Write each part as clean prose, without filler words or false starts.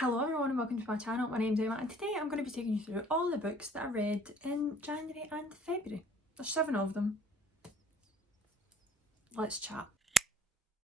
Hello everyone and welcome to my channel. My name's Emma and today I'm going to be taking you through all the books that I read in January and February. There's 7 of them. Let's chat.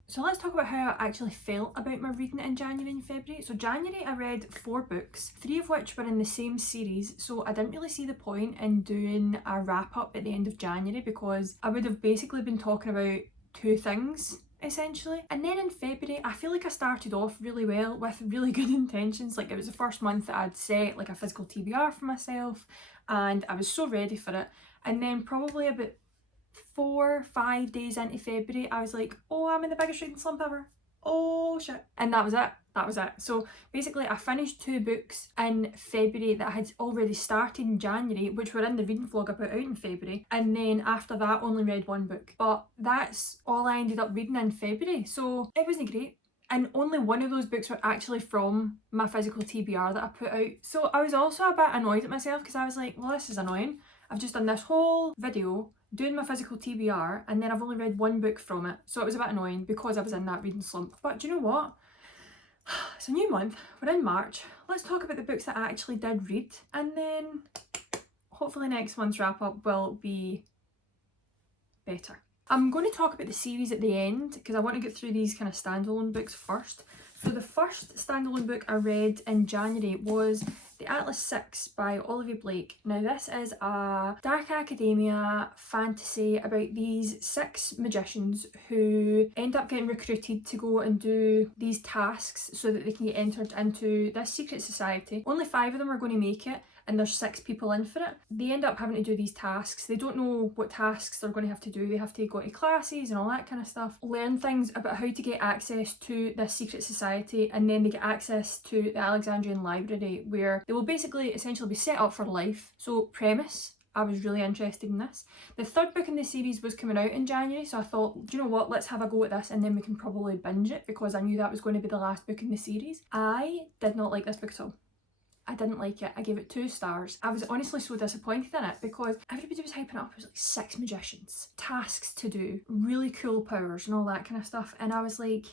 So let's talk about how I actually felt about my reading in January and February. So January I read 4 books, 3 of which were in the same series, so I didn't really see the point in doing a wrap up at the end of January because I would have basically been talking about 2 things essentially. And then in February I feel like I started off really well with really good intentions. Like it was the first month that I'd set like a physical TBR for myself and I was so ready for it. And then probably about 4-5 days into February I was like, oh, I'm in the biggest reading slump ever, oh shit, and that was it. So basically I finished 2 books in February that I had already started in January, which were in the reading vlog I put out in February, and then after that only read 1 book. But that's all I ended up reading in February, so it wasn't great. And only 1 of those books were actually from my physical TBR that I put out. So I was also a bit annoyed at myself because I was like, well, this is annoying. I've just done this whole video doing my physical TBR and then I've only read 1 book from it. So it was a bit annoying because I was in that reading slump. But do you know what? It's a new month, we're in March. Let's talk about the books that I actually did read and then hopefully next month's wrap up will be better. I'm going to talk about the series at the end because I want to get through these kind of standalone books first. So the first standalone book I read in January was The Atlas 6 by Olivia Blake. Now this is a dark academia fantasy about these 6 magicians who end up getting recruited to go and do these tasks so that they can get entered into this secret society. Only 5 of them are going to make it and there's 6 people in for it. They end up having to do these tasks. They don't know what tasks they're going to have to do. They have to go to classes and all that kind of stuff. Learn things about how to get access to this secret society, and then they get access to the Alexandrian Library where they will basically essentially be set up for life. So premise, I was really interested in this. The 3rd book in the series was coming out in January, so I thought, do you know what, let's have a go at this and then we can probably binge it because I knew that was going to be the last book in the series. I did not like this book at all. I didn't like it. I gave it 2 stars. I was honestly so disappointed in it because everybody was hyping up. It was like 6 magicians, tasks to do, really cool powers and all that kind of stuff. And I was like,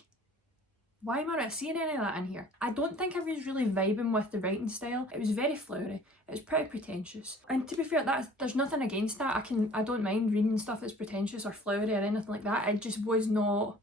why am I not seeing any of that in here? I don't think I was really vibing with the writing style. It was very flowery. It was pretty pretentious. And to be fair, there's nothing against that. I don't mind reading stuff that's pretentious or flowery or anything like that. It just was not,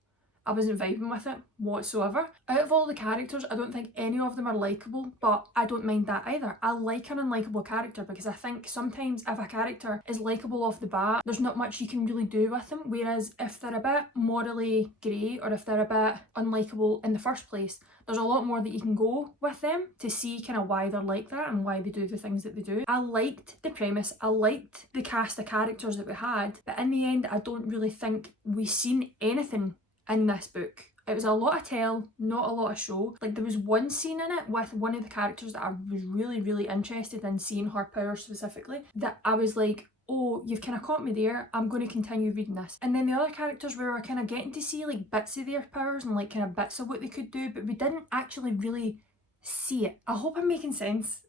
I wasn't vibing with it whatsoever. Out of all the characters, I don't think any of them are likeable, but I don't mind that either. I like an unlikable character because I think sometimes if a character is likeable off the bat, there's not much you can really do with them, whereas if they're a bit morally grey or if they're a bit unlikable in the first place, there's a lot more that you can go with them to see kind of why they're like that and why they do the things that they do. I liked the premise, I liked the cast of characters that we had, but in the end I don't really think we've seen anything in this book. It was a lot of tell, not a lot of show. Like there was 1 scene in it with one of the characters that I was really interested in seeing her power specifically, that I was like, oh, you've kind of caught me there, I'm going to continue reading this. And then the other characters we were kind of getting to see like bits of their powers and like kind of bits of what they could do, but we didn't actually really see it. I hope I'm making sense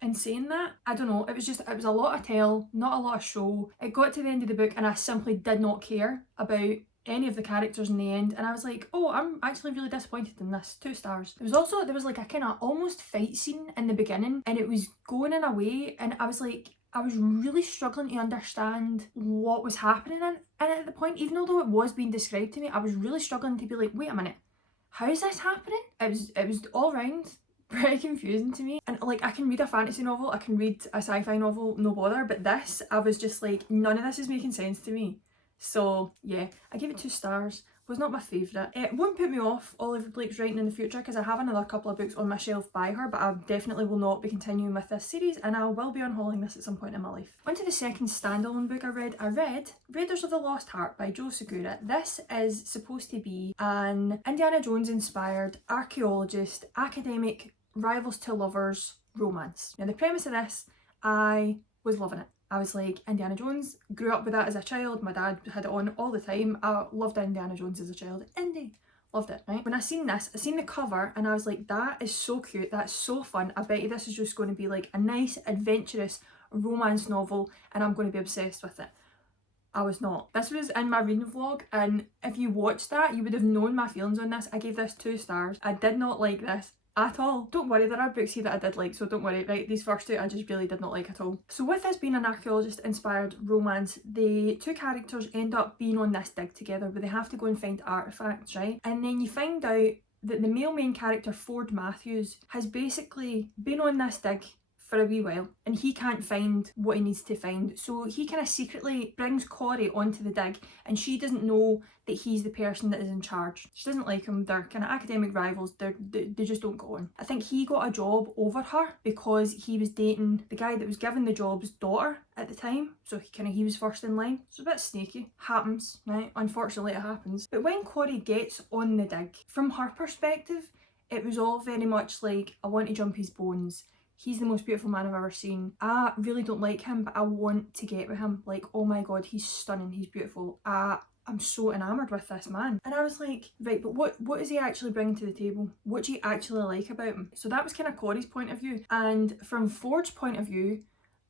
in saying that. I don't know, it was a lot of tell, not a lot of show. It got to the end of the book and I simply did not care about any of the characters in the end, and I was like, oh, I'm actually really disappointed in this. 2 stars. There was like a kind of almost fight scene in the beginning and it was going in a way and I was like, I was really struggling to understand what was happening in it at the point, even though it was being described to me. I was really struggling to be like, wait a minute, how is this happening? It was all round pretty confusing to me. And like, I can read a fantasy novel, I can read a sci-fi novel, no bother, but this, I was just like, none of this is making sense to me. So yeah, I gave it 2 stars. Was not my favourite. It won't put me off Olivia Blake's writing in the future because I have another couple of books on my shelf by her, but I definitely will not be continuing with this series and I will be unhauling this at some point in my life. On to the second standalone book I read Raiders of the Lost Heart by Jo Segura. This is supposed to be an Indiana Jones inspired archaeologist, academic, rivals to lovers romance. Now the premise of this, I was loving it. I was like, Indiana Jones, grew up with that as a child, my dad had it on all the time. I loved Indiana Jones as a child. Indy, loved it, right? When I seen this, I seen the cover and I was like, that is so cute, that's so fun. I bet you this is just going to be like a nice, adventurous romance novel and I'm going to be obsessed with it. I was not. This was in my reading vlog and if you watched that, you would have known my feelings on this. I gave this 2 stars. I did not like this at all. Don't worry, there are books here that I did like, so don't worry, right? These first two I just really did not like at all. So with this being an archaeologist inspired romance, the two characters end up being on this dig together where they have to go and find artefacts, right? And then you find out that the male main character, Ford Matthews, has basically been on this dig for a wee while and he can't find what he needs to find. So he kind of secretly brings Corey onto the dig and she doesn't know that he's the person that is in charge. She doesn't like him, they're kind of academic rivals, they just don't go on. I think he got a job over her because he was dating the guy that was given the job's daughter at the time, so he was first in line. So a bit sneaky. Happens, right? Unfortunately it happens. But when Corey gets on the dig, from her perspective, it was all very much like, I want to jump his bones. He's the most beautiful man I've ever seen. I really don't like him, but I want to get with him. Like, oh my god, he's stunning, he's beautiful. I'm so enamoured with this man. And I was like, right, but what is he actually bringing to the table? What do you actually like about him? So that was kind of Corey's point of view. And from Ford's point of view,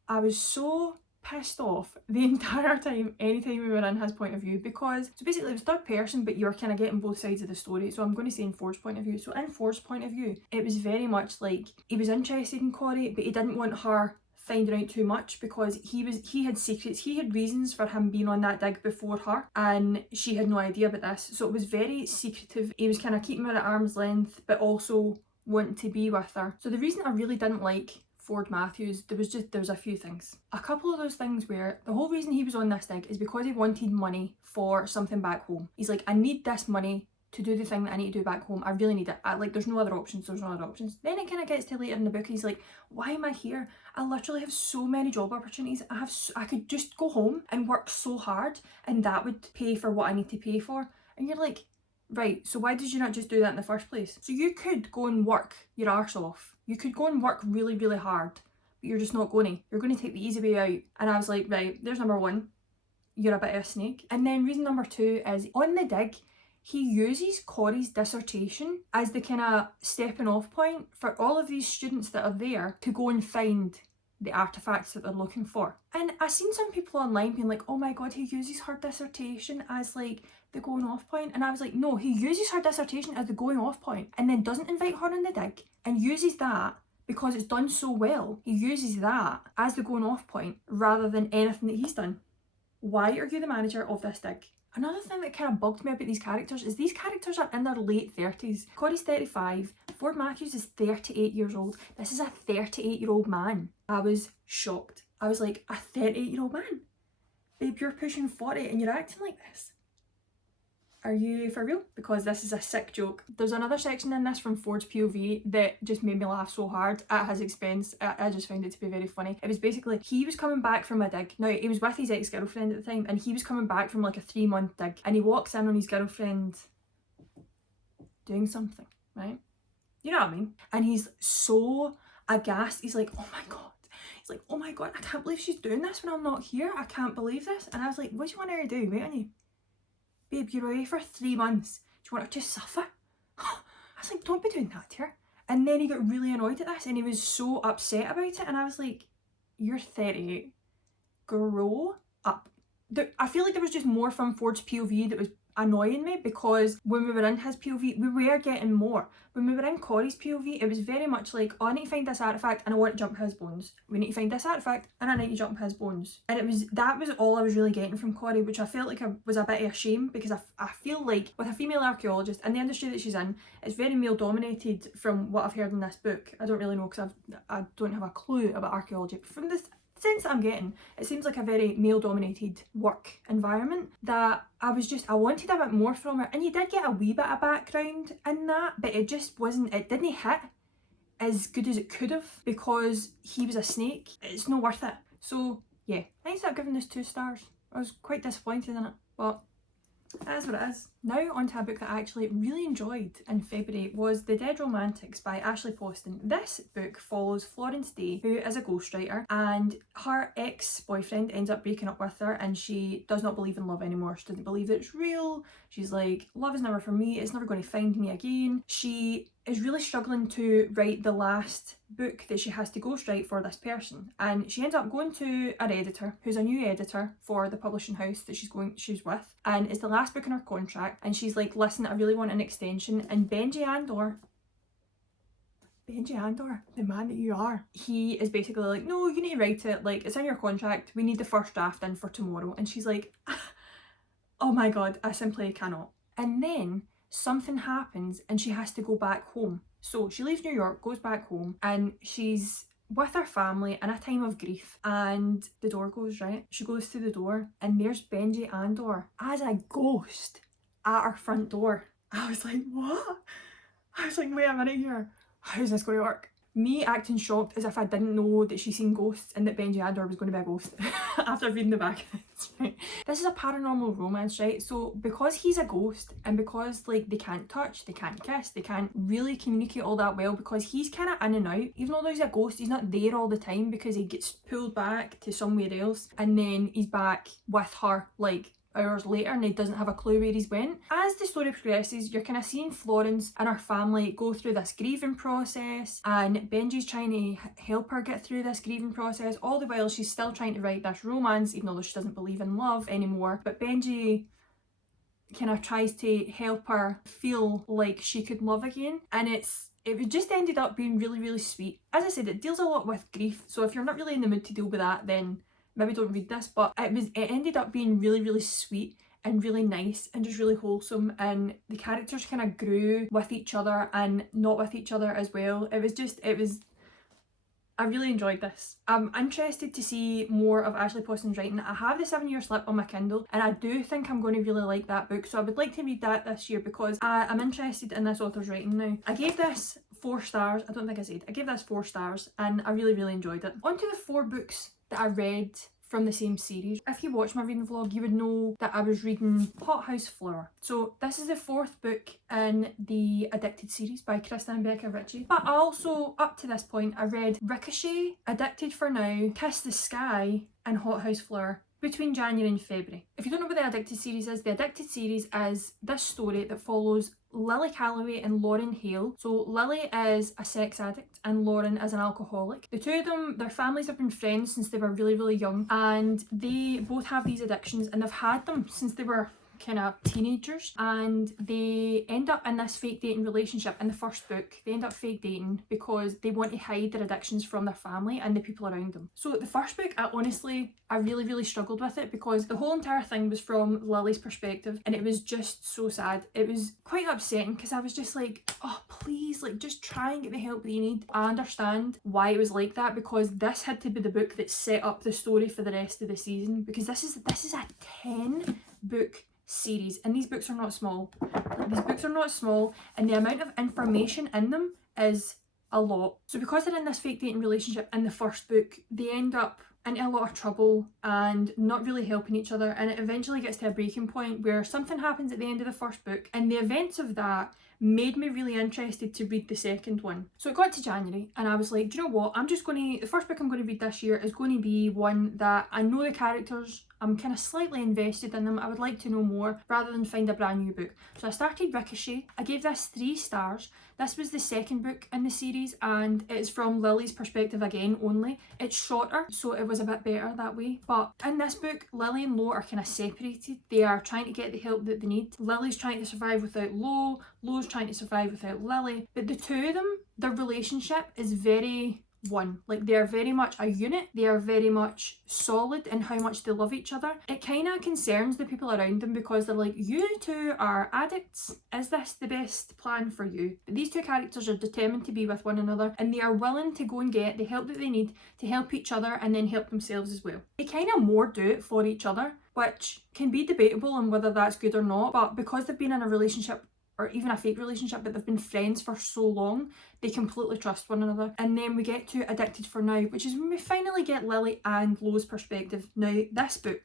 I was so pissed off the entire time anytime we were in his point of view, because so basically it was third person but you were kind of getting both sides of the story. So I'm going to say in Ford's point of view. So in Ford's point of view, it was very much like he was interested in Corey but he didn't want her finding out too much because he had secrets, he had reasons for him being on that dig before her and she had no idea about this. So it was very secretive. He was kind of keeping her at arm's length but also wanting to be with her. So the reason I really didn't like Ford Matthews, there was a few things. A couple of those things where the whole reason he was on this dig is because he wanted money for something back home. He's like, I need this money to do the thing that I need to do back home. I really need it. There's no other options. Then it kind of gets to later in the book, he's like, why am I here? I literally have so many job opportunities. I could just go home and work so hard and that would pay for what I need to pay for. And you're like, right, so why did you not just do that in the first place? So you could go and work your arse off. You could go and work really, really hard, but you're just not going to. You're going to take the easy way out. And I was like, right, there's number one. You're a bit of a snake. And then reason number two is on the dig, he uses Corey's dissertation as the kind of stepping off point for all of these students that are there to go and find the artifacts that they're looking for. And I've seen some people online being like, oh my god, he uses her dissertation as like the going off point. And I was like, no, he uses her dissertation as the going off point and then doesn't invite her on the dig and uses that because it's done so well. He uses that as the going off point rather than anything that he's done. Why are you the manager of this dig? Another thing that kind of bugged me about these characters is these characters are in their late 30s. Corey's 35, Ford Matthews is 38 years old. This is a 38-year-old man. I was shocked. I was like, a 38-year-old man? Babe, you're pushing 40 and you're acting like this. Are you for real? Because this is a sick joke. There's another section in this from Ford's POV that just made me laugh so hard at his expense. I just found it to be very funny. It was basically, he was coming back from a dig. Now, he was with his ex-girlfriend at the time and he was coming back from like a 3-month dig and he walks in on his girlfriend doing something, right? You know what I mean? And he's so aghast. He's like, oh my god. He's like, oh my god, I can't believe she's doing this when I'm not here. I can't believe this. And I was like, what do you want her to do? Wait on you. Babe, you're away for 3 months. Do you want her to suffer? I was like, don't be doing that to her. And then he got really annoyed at this and he was so upset about it. And I was like, you're 38. Grow up. I feel like there was just more from Ford's POV that was annoying me because when we were in his POV, we were getting more. When we were in Corey's POV, it was very much like, oh, I need to find this artifact and I want to jump his bones. We need to find this artifact and I need to jump his bones. And that was all I was really getting from Corey, which I felt like was a bit of a shame because I feel like with a female archaeologist and the industry that she's in, it's very male dominated from what I've heard in this book. I don't really know because I don't have a clue about archaeology, but from this sense that I'm getting, it seems like a very male dominated work environment that I wanted a bit more from her. And you did get a wee bit of background in that, but it didn't hit as good as it could have because he was a snake. It's not worth it. So yeah, I ended up giving this 2 stars. I was quite disappointed in it, but that is what it is. Now onto a book that I actually really enjoyed in February was The Dead Romantics by Ashley Poston. This book follows Florence Day, who is a ghostwriter, and her ex-boyfriend ends up breaking up with her and she does not believe in love anymore. She doesn't believe that it's real. She's like, love is never for me, it's never going to find me again. She is really struggling to write the last book that she has to ghostwrite for this person, and she ends up going to her editor, who's a new editor for the publishing house that she's with, and it's the last book in her contract, and she's like, listen, I really want an extension. And Benji Andor Benji Andor, the man that you are. He is basically like, no, you need to write it, like, it's in your contract, we need the first draft in for tomorrow. And she's like, oh my god, I simply cannot. And then something happens and she has to go back home. So she leaves New York, goes back home, and she's with her family in a time of grief, and the door goes, right? She goes to the door and there's Benji Andor as a ghost at her front door. I was like, what? I was like, wait a minute here. How's this going to work? Me acting shocked as if I didn't know that she's seen ghosts and that Benji Andor was going to be a ghost after reading the back of this, right? This is a paranormal romance, right? So because he's a ghost and because like they can't touch, they can't kiss, they can't really communicate all that well, because he's kind of in and out. Even though he's a ghost, he's not there all the time because he gets pulled back to somewhere else and then he's back with her like hours later and he doesn't have a clue where he's went. As the story progresses, you're kind of seeing Florence and her family go through this grieving process, and Benji's trying to help her get through this grieving process, all the while she's still trying to write this romance, even though she doesn't believe in love anymore. But Benji kind of tries to help her feel like she could love again, and it just ended up being really, really sweet. As I said, it deals a lot with grief, so if you're not really in the mood to deal with that, then maybe don't read this. But it ended up being really, really sweet and really nice and just really wholesome, and the characters kind of grew with each other and not with each other as well. I really enjoyed this. I'm interested to see more of Ashley Poston's writing. I have the 7-Year Slip on my Kindle and I do think I'm going to really like that book, so I would like to read that this year because I'm interested in this author's writing now. I gave this 4 stars. I don't think I said. I gave this 4 stars and I really, really enjoyed it. On to the 4 books that I read from the same series. If you watch my reading vlog, you would know that I was reading Hothouse Flower. So this is the 4th book in the Addicted series by Kristen and Becca Ritchie. But I also, up to this point, I read Ricochet, Addicted for Now, Kiss the Sky, and Hothouse Flower between January and February. If you don't know what the Addicted series is, the Addicted series is this story that follows Lily Calloway and Lauren Hale. So Lily is a sex addict and Lauren is an alcoholic. The two of them, their families have been friends since they were really, really young, and they both have these addictions and they've had them since they were kind of teenagers, and they end up in this fake dating relationship. In the first book, they end up fake dating because they want to hide their addictions from their family and the people around them. So the first book, I really, really struggled with it because the whole entire thing was from Lily's perspective and it was just so sad. It was quite upsetting because I was just like, oh please, like just try and get the help that you need. I understand why it was like that because this had to be the book that set up the story for the rest of the season, because this is a 10 book series and these books are not small. Like, these books are not small and the amount of information in them is a lot. So because they're in this fake dating relationship in the first book, they end up into a lot of trouble and not really helping each other, and it eventually gets to a breaking point where something happens at the end of the first book, and the events of that made me really interested to read the second one. So it got to January and I was like, do you know what, the first book I'm going to read this year is going to be one that I know the characters, I'm kind of slightly invested in them, I would like to know more rather than find a brand new book. So I started Ricochet. I gave this 3 stars. This was the second book in the series and it's from Lily's perspective again only. It's shorter, so it was a bit better that way. But in this book, Lily and Lo are kind of separated. They are trying to get the help that they need. Lily's trying to survive without Lo, Lo's trying to survive without Lily. But the two of them, their relationship is very one. Like, they are very much a unit. They are very much solid in how much they love each other. It kind of concerns the people around them because they're like, you two are addicts. Is this the best plan for you? But these two characters are determined to be with one another and they are willing to go and get the help that they need to help each other and then help themselves as well. They kind of more do it for each other, which can be debatable on whether that's good or not, but because they've been in a relationship or even a fake relationship, but they've been friends for so long, they completely trust one another. And then we get to Addicted for Now, which is when we finally get Lily and Lo's perspective. Now, this book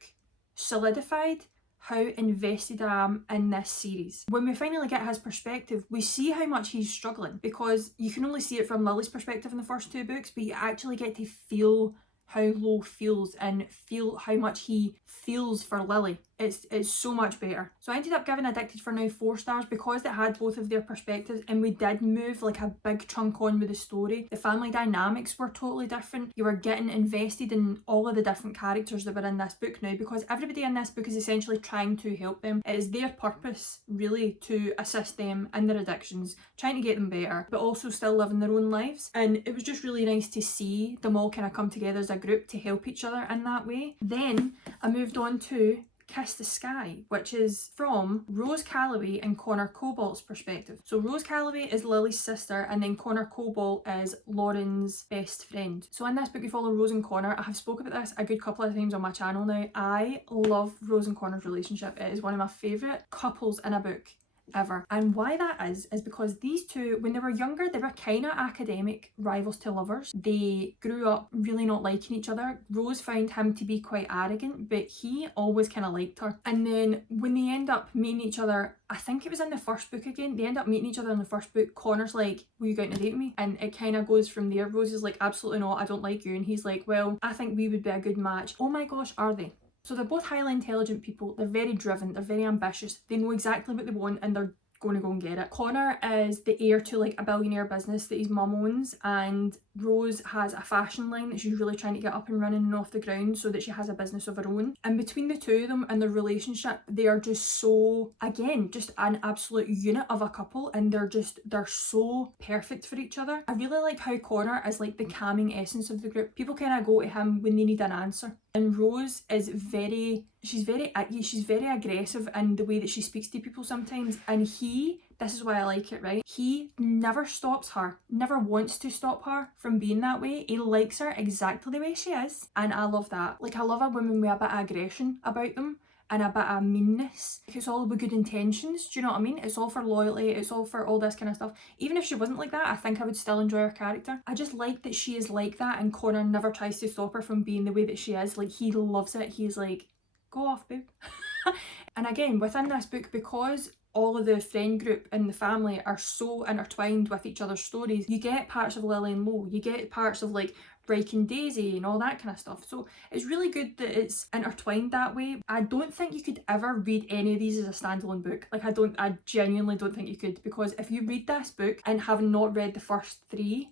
solidified how invested I am in this series. When we finally get his perspective, we see how much he's struggling, because you can only see it from Lily's perspective in the first 2 books, but you actually get to feel how Lo feels and feel how much he feels for Lily. It's so much better. So I ended up giving Addicted for Now 4 stars because it had both of their perspectives, and we did move like a big chunk on with the story. The family dynamics were totally different. You were getting invested in all of the different characters that were in this book now, because everybody in this book is essentially trying to help them. It is their purpose really to assist them in their addictions, trying to get them better, but also still living their own lives. And it was just really nice to see them all kind of come together as a group to help each other in that way. Then I moved on to Kiss the Sky, which is from Rose Calloway and Connor Cobalt's perspective. So Rose Calloway is Lily's sister, and then Connor Cobalt is Lauren's best friend. So in this book we follow Rose and Connor. I have spoken about this a good couple of times on my channel now. I love Rose and Connor's relationship. It is one of my favourite couples in a book ever. And why that is because these two, when they were younger, they were kind of academic rivals to lovers. They grew up really not liking each other. Rose found him to be quite arrogant, but he always kind of liked her. And then when they end up meeting each other, I think it was in the first book again, they end up meeting each other in the first book. Connor's like, will you go out on a date with me? And it kind of goes from there. Rose is like, absolutely not, I don't like you. And he's like, well, I think we would be a good match. Oh my gosh, are they? So they're both highly intelligent people. They're very driven. They're very ambitious. They know exactly what they want and they're going to go and get it. Connor is the heir to like a billionaire business that his mum owns, and Rose has a fashion line that she's really trying to get up and running and off the ground so that she has a business of her own. And between the two of them and their relationship, they are just so, again, just an absolute unit of a couple, and they're so perfect for each other. I really like how Connor is like the calming essence of the group. People kind of go to him when they need an answer. And Rose is she's very icky, she's very aggressive in the way that she speaks to people sometimes, and this is why I like it, right? He never stops her, never wants to stop her from being that way. He likes her exactly the way she is, and I love that. Like, I love a woman with a bit of aggression about them and a bit of meanness. It's all with good intentions, do you know what I mean? It's all for loyalty, it's all for all this kind of stuff. Even if she wasn't like that, I think I would still enjoy her character. I just like that she is like that, and Connor never tries to stop her from being the way that she is. Like, he loves it. He's like, go off, babe. And again, within this book, because all of the friend group and the family are so intertwined with each other's stories, you get parts of Lily and Lo, you get parts of like Rike and Daisy and all that kind of stuff. So it's really good that it's intertwined that way. I don't think you could ever read any of these as a standalone book. Like, I genuinely don't think you could, because if you read this book and have not read the first three,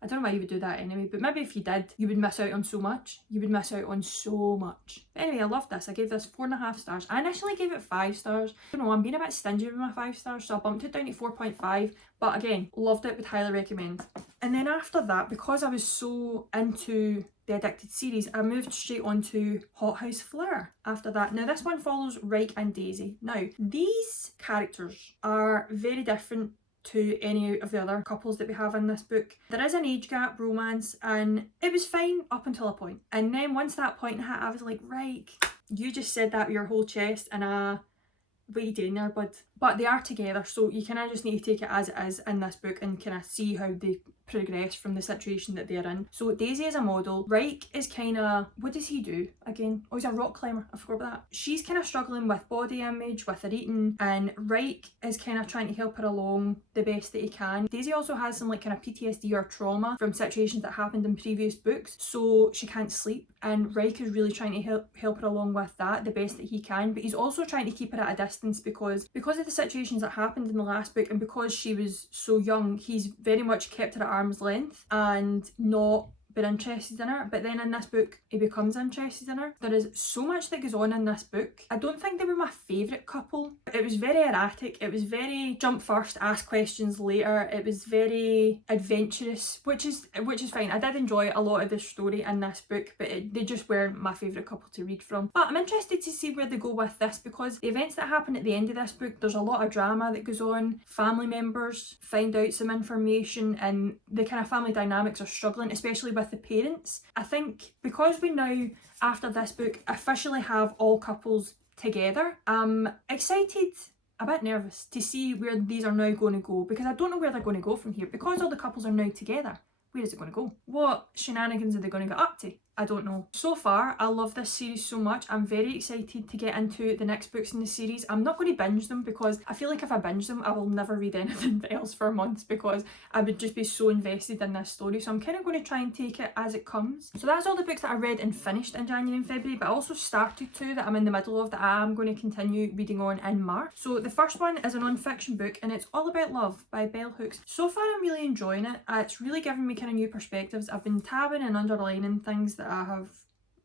I don't know why you would do that anyway, but maybe if you did, you would miss out on so much. You would miss out on so much. But anyway, I loved this. I gave this 4.5 stars. I initially gave it 5 stars. I don't know, I'm being a bit stingy with my 5 stars, so I bumped it down to 4.5. But again, loved it, would highly recommend. And then after that, because I was so into the Addicted series, I moved straight on to Hothouse Flower after that. Now this one follows Rike and Daisy. Now, these characters are very different to any of the other couples that we have in this book. There is an age gap romance, and it was fine up until a point. And then once that point hit, I was like, right, you just said that with your whole chest, and what are you doing there, bud? But they are together, so you kind of just need to take it as it is in this book and kind of see how they progress from the situation that they're in. So Daisy is a model. Rike is kind of, what does he do again? Oh, he's a rock climber. I forgot about that. She's kind of struggling with body image, with her eating, and Rike is kind of trying to help her along the best that he can. Daisy also has some like kind of PTSD or trauma from situations that happened in previous books, so she can't sleep, and Rike is really trying to help her along with that the best that he can, but he's also trying to keep her at a distance because of the situations that happened in the last book, and because she was so young, he's very much kept her at arm's length and not been interested in her. But then in this book, he becomes interested in her. There is so much that goes on in this book. I don't think they were my favourite couple. It was very erratic. It was very jump first, ask questions later. It was very adventurous, which is fine. I did enjoy a lot of the story in this book, but they just weren't my favourite couple to read from. But I'm interested to see where they go with this, because the events that happen at the end of this book, there's a lot of drama that goes on. Family members find out some information, and the kind of family dynamics are struggling, especially with the parents. I think because we now, after this book, officially have all couples together, I'm excited, a bit nervous to see where these are now going to go, because I don't know where they're going to go from here. Because all the couples are now together, where is it going to go? What shenanigans are they going to get up to? I don't know. So far, I love this series so much. I'm very excited to get into the next books in the series. I'm not going to binge them because I feel like if I binge them, I will never read anything else for months because I would just be so invested in this story. So I'm kind of going to try and take it as it comes. So that's all the books that I read and finished in January and February, but I also started two that I'm in the middle of that I'm going to continue reading on in March. So the first one is a non-fiction book and it's All About Love by Bell Hooks. So far I'm really enjoying it. It's really given me kind of new perspectives. I've been tabbing and underlining things that I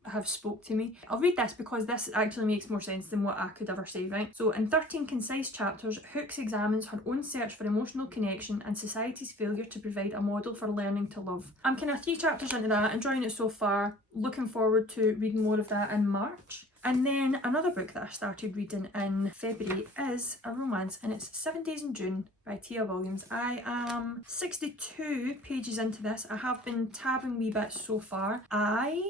have spoke to me. I'll read this because this actually makes more sense than what I could ever say, right? So in 13 concise chapters, Hooks examines her own search for emotional connection and society's failure to provide a model for learning to love. I'm kind of 3 chapters into that, enjoying it so far, looking forward to reading more of that in March. And then another book that I started reading in February is a romance and it's 7 Days in June by Tia Williams. I am 62 pages into this. I have been tabbing wee bits so far. I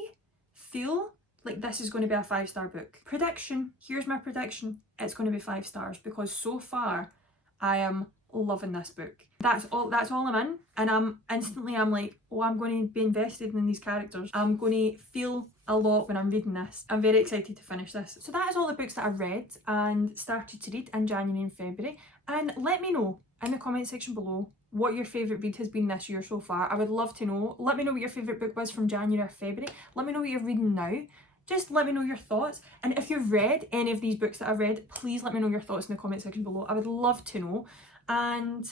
feel like this is going to be a 5-star book. Prediction, here's my prediction. It's going to be 5 stars because so far I am loving this book. That's all I'm in, and I'm like, oh, I'm going to be invested in these characters. I'm going to feel a lot when I'm reading this. I'm very excited to finish this. So that is all the books that I've read and started to read in January and February. And let me know in the comment section below what your favourite read has been this year so far. I would love to know. Let me know what your favourite book was from January or February. Let me know what you're reading now. Just let me know your thoughts. And if you've read any of these books that I've read, please let me know your thoughts in the comment section below. I would love to know. And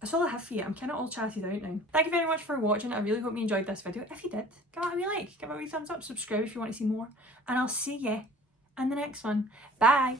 that's all I have for you. I'm kind of all chatted out now. Thank you very much for watching. I really hope you enjoyed this video. If you did, give it a wee like, give it a wee thumbs up, subscribe if you want to see more. And I'll see you in the next one. Bye!